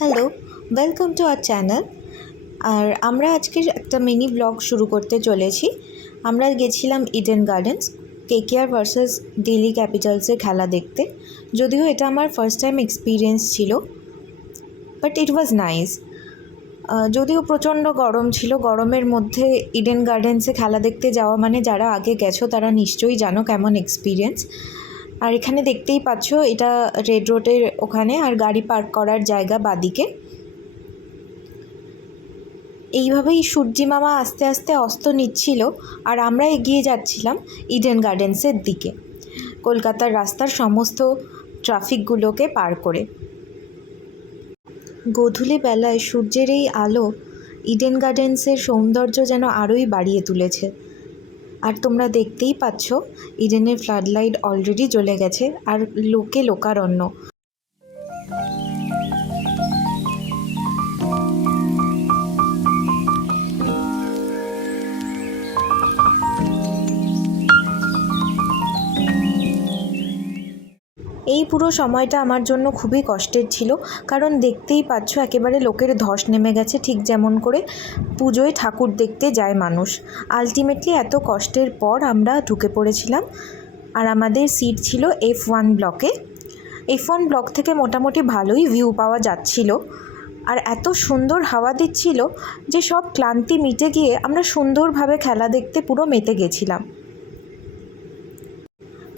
Hello, welcome to our channel. আর আমরা আজকের একটা মিনি ব্লগ শুরু করতে চলেছি। আমরা গেছিলাম Eden Gardens KKR versus Delhi ক্যাপিটালসের খেলা দেখতে। যদিও এটা আমার ফার্স্ট টাইম এক্সপিরিয়েন্স ছিল, বাট ইট ওয়াজ নাইস। যদিও প্রচণ্ড গরম ছিল, গরমের মধ্যে ইডেন গার্ডেন্সে খেলা দেখতে যাওয়া মানে যারা আগে গেছো তারা নিশ্চয়ই জানো কেমন এক্সপিরিয়েন্স। আর এখানে দেখতেই পাচ্ছ এটা রেড রোডের ওখানে, আর গাড়ি পার্ক করার জায়গা বাদিকে। এইভাবেই সূর্যি মামা আস্তে আস্তে অস্ত নিচ্ছিল আর আমরা এগিয়ে যাচ্ছিলাম ইডেন গার্ডেন্সের দিকে, কলকাতার রাস্তার সমস্ত ট্রাফিকগুলোকে পার করে। গোধূলি বেলায় সূর্যের এই আলো ইডেন গার্ডেন্সের সৌন্দর্য যেন আরোই বাড়িয়ে তুলেছে। আর তোমরা দেখতেই পাচ্ছ ইডেনের ফ্লাড লাইট অলরেডি জ্বলে গেছে আর লোকে লোকারণ্য। এই পুরো সময়টা আমার জন্য খুবই কষ্টের ছিল, কারণ দেখতেই পাচ্ছ একেবারে লোকের ধস নেমে গেছে, ঠিক যেমন করে পুজোয় ঠাকুর দেখতে যায় মানুষ। আলটিমেটলি এত কষ্টের পর আমরা ঢুকে পড়েছিলাম আর আমাদের সিট ছিল F1 ব্লকে। F1 ব্লক থেকে মোটামুটি ভালোই ভিউ পাওয়া যাচ্ছিল আর এত সুন্দর হাওয়া দিচ্ছিল যে সব ক্লান্তি মিটে গিয়ে আমরা সুন্দরভাবে খেলা দেখতে পুরো মেতে গেছিলাম।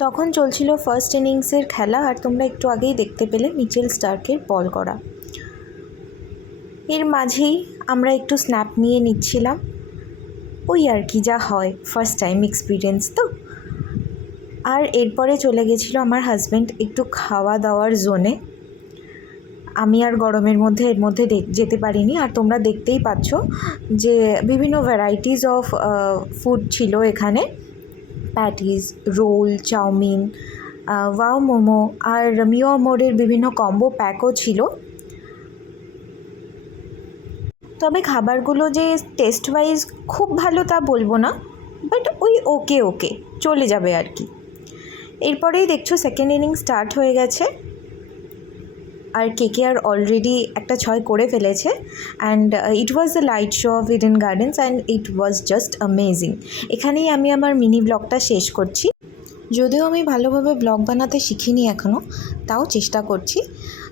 তখন চলছিল ফার্স্ট ইনিংসের খেলা আর তোমরা একটু আগেই দেখতে পেলে মিচেল স্টার্কের বল করা। এর মাঝেই আমরা একটু স্ন্যাপ নিয়ে নিচ্ছিলাম, ওই আর কি, যা হয়, ফার্স্ট টাইম এক্সপিরিয়েন্স তো। আর এরপরে চলে গেছিলো আমার হাজব্যান্ড একটু খাওয়া দাওয়ার জোনে। আমি আর গরমের মধ্যে এর মধ্যে যেতে পারিনি। আর তোমরা দেখতেই পাচ্ছ যে বিভিন্ন ভ্যারাইটিস অফ ফুড ছিল এখানে, patties, roll, chowmein, wow momo আর মিও মোড়ের বিভিন্ন কম্বো প্যাকও ছিল। তবে খাবারগুলো যে টেস্ট ওয়াইজ খুব ভালো তা বলবো না, বাট ওই ওকে ওকে চলে যাবে আর কি। এরপরেই দেখছো সেকেন্ড ইনিংস স্টার্ট হয়ে গেছে আর কেকেআর অলরেডি একটা 6 করে ফেলেছে। And it was the light show off Eden gardens and it was just amazing. এখানেই আমি আমার মিনি ব্লগটা শেষ করছি। যদিও আমি ভালোভাবে ব্লগ বানাতে শিখিনি এখনও, তাও চেষ্টা করছি।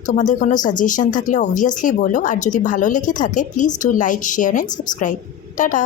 তোমাদের কোনো সাজেশন থাকলে অবভিয়াসলি বলো, আর যদি ভালো লেগে থাকে please do like, share and subscribe. Tata.